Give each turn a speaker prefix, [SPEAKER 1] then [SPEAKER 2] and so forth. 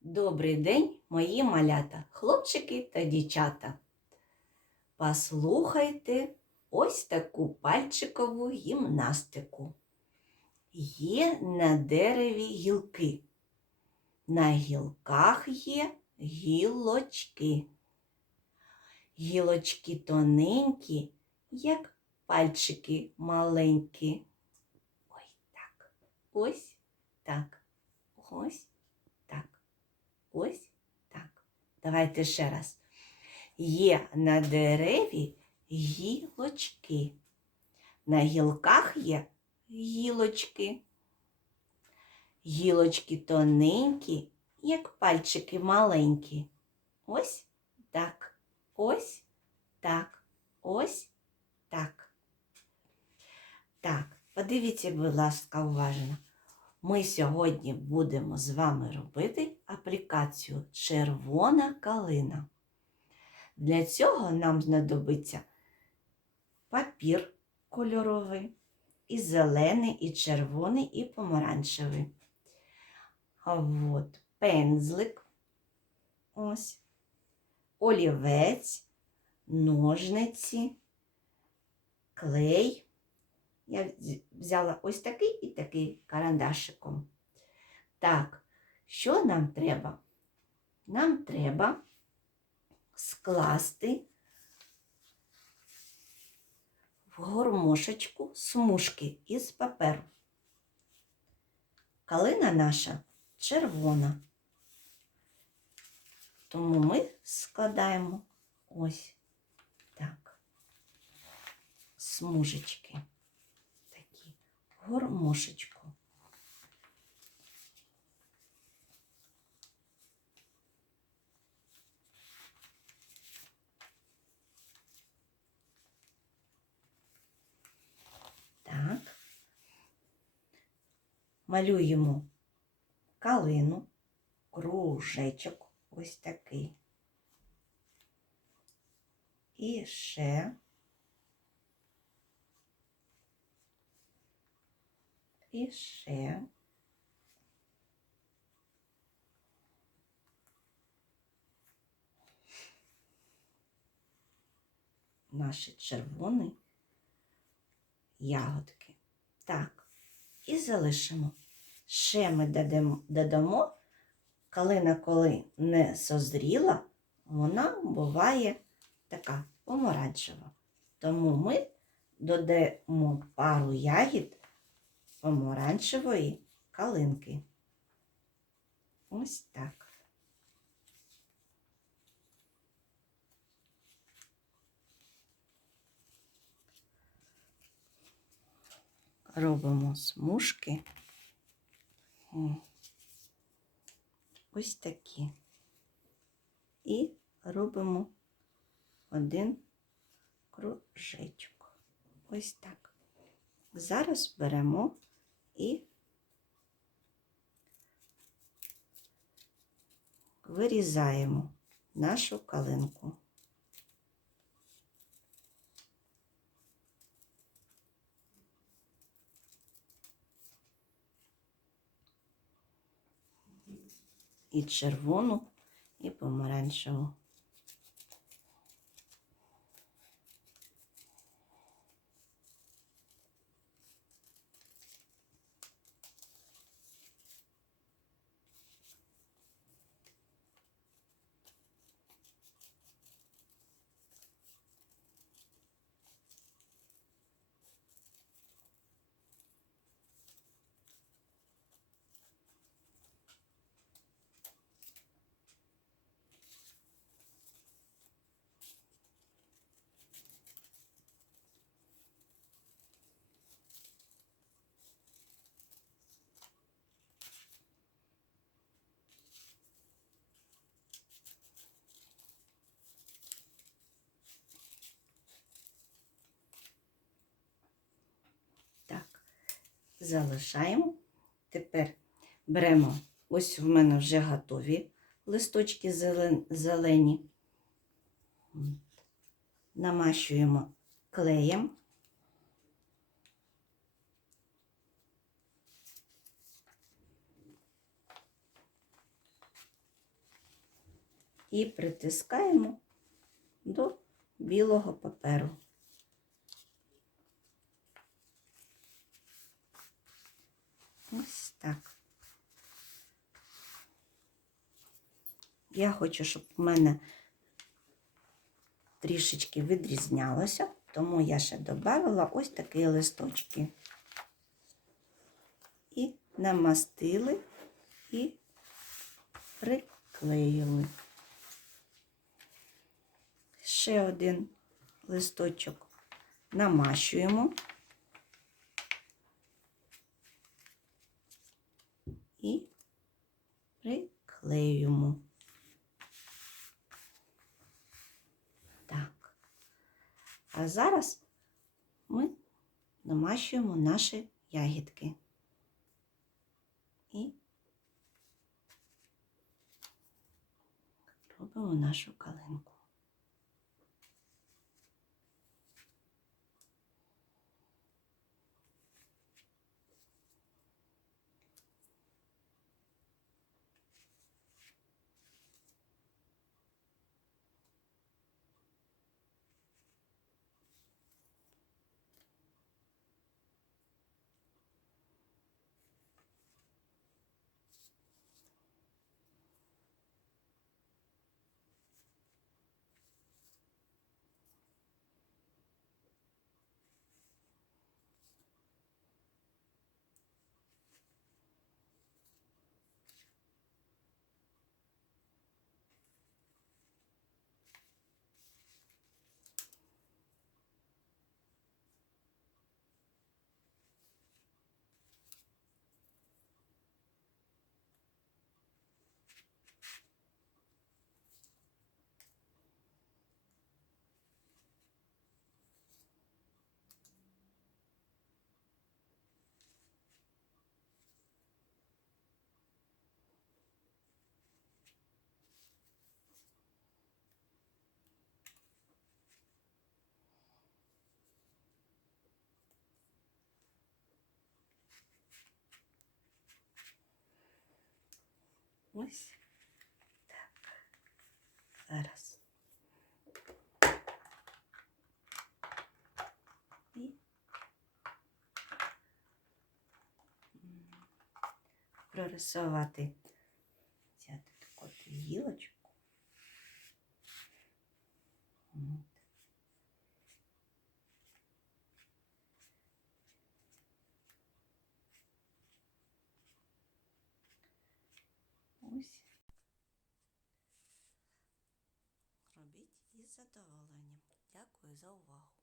[SPEAKER 1] Добрий день, мої малята, хлопчики та дівчата. Послухайте ось таку пальчикову гімнастику. Є на дереві гілки. На гілках є гілочки. Гілочки тоненькі, як пальчики маленькі. Ой, так. Ось так. Ось. Ось так. Давайте ще раз. Є на дереві гілочки. На гілках є гілочки. Гілочки тоненькі, як пальчики маленькі. Ось так. Ось так. Ось так. Так, подивіться, будь ласка, уважно. Ми сьогодні будемо з вами робити аплікацію червона калина. Для цього нам знадобиться папір кольоровий, і зелений, і червоний, і помаранчевий. А от пензлик, ось, олівець, ножниці, клей. Я взяла ось такий і такий карандашиком. Так, що нам треба? Нам треба скласти в гормошечку смужки із паперу. Калина наша червона. Тому ми складаємо ось так. Смужечки гормошечку. Так. Малюємо калину, кружечок ось такий. І ще. І ще. Наші червоні ягодки. Так, і залишимо. Ще ми додамо, додамо, калина, коли не созріла, вона буває така помаранчева. Тому ми додаємо пару ягід помаранчевої калинки. Ось так. Робимо смужки. Ось такі. І робимо один кружечок. Ось так. Зараз беремо і вирізаємо нашу калинку. І червону, і помаранчеву. Так, залишаємо. Тепер беремо, ось в мене вже готові листочки зелені. Намащуємо клеєм. і притискаємо до білого паперу. Ось так. Я хочу, щоб в мене трішечки відрізнялося, тому я ще додала ось такі листочки. І намастили і приклеїли. Ще один листочок намащуємо і приклеюємо. Так. А зараз ми намащуємо наші ягідки. І робимо нашу калинку. Ось так. Зараз. І прорисувати взяти таку гілочку. От. Ось. Робіть із задоволенням. Дякую за увагу.